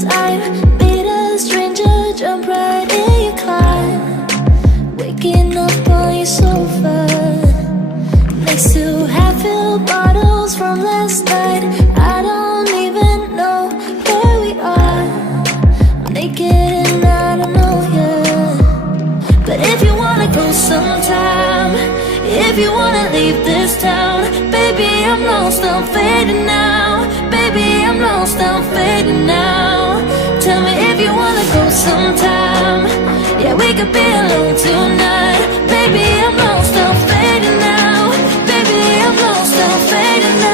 time. Meet a stranger, jump right in your car. Waking up on your sofa next to half-filled bottles from last night. I don't even know where we are. I'm naked and I don't know you. But if you wanna go sometime, if you wanna leave this town, baby, I'm lost, I'm fading now. Baby, I'm lost, I'm fading now. Tell me if you wanna go sometime. Yeah, we could be alone tonight. Baby, I'm lost, I'm fading now. Baby, I'm lost, I'm fading now.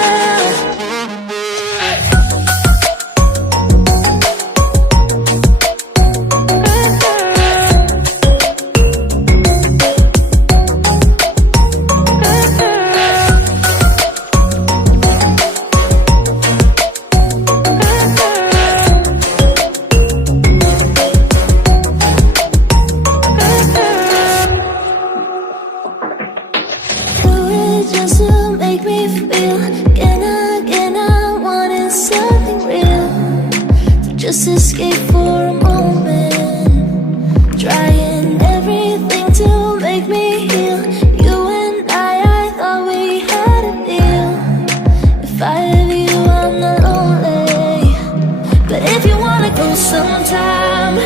Just to make me feel, can I wanted something real, to just escape for a moment, trying everything to make me heal. You and I thought we had a deal. If I have you, I'm not lonely. But if you wanna go sometime,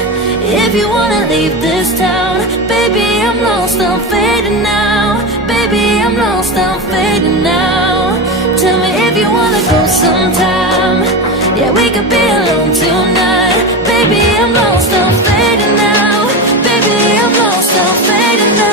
if you wanna leave this town, baby, I'm lost, I'm fading now. Baby, I'm lost, I'm fading now. Tell me if you wanna go sometime. Yeah, we could be alone tonight. Baby, I'm lost, I'm fading now. Baby, I'm lost, I'm fading now.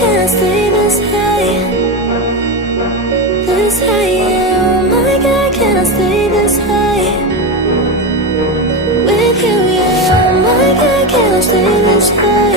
Can't stay this high, yeah. Oh my God, can't stay this high with you, yeah. Oh my God, can't stay this high.